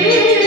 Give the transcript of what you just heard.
નામ